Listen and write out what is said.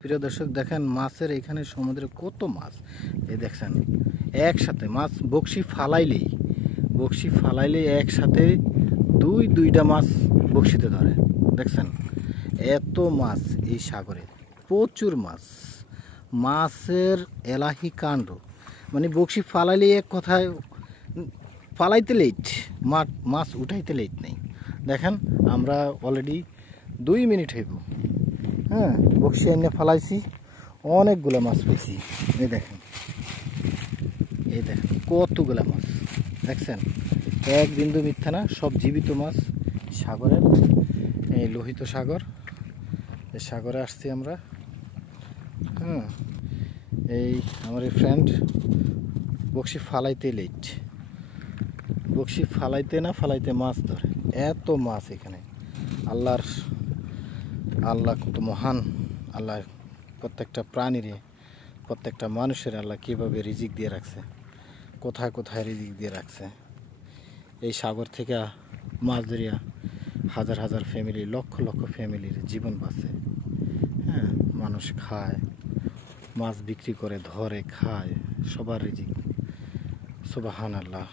প্রিয় দর্শক দেখেন মাছের এখানে সমুদ্রে কত মাছ এই দেখছেন একসাথে মাছ বকশি ফালাইলেই একসাথে দুইটা মাছ বকশিতে ধরে দেখছেন এত মাছ এই সাগরে প্রচুর মাছের এলাহি কাণ্ড মানে বকশি ফালাইলেই এক কথায় ফালাইতে লেট মাছ উঠাইতে লেট নেই দেখেন আমরা অলরেডি 2 মিনিট হইব হ্যাঁ বকশি এনে ফালাইছি অনেকগুলো মাছ পেয়েছি এই দেখেন কতগুলো মাছ দেখছেন এক বিন্দু মিথ্যা না সব জীবিত মাছ সাগরের এই লোহিত সাগর এই সাগরে আসছি আমরা হ্যাঁ এই আমার এই ফ্রেন্ড বকশি ফালাইতে লেট বকশি ফালাইতে মাছ ধরে এত মাছ এখানে আল্লাহ কত মহান আল্লাহ প্রত্যেকটা প্রাণীরে প্রত্যেকটা মানুষের আল্লাহ কীভাবে রিজিক দিয়ে রাখছে কোথায় কোথায় রিজিক দিয়ে রাখছে এই সাগর থেকে মাছ ধরিয়া হাজার হাজার ফ্যামিলি লক্ষ লক্ষ ফ্যামিলির জীবন বাঁচে হ্যাঁ মানুষ খায় মাছ বিক্রি করে ধরে খায় সবার রিজিক সুবহানাল্লাহ।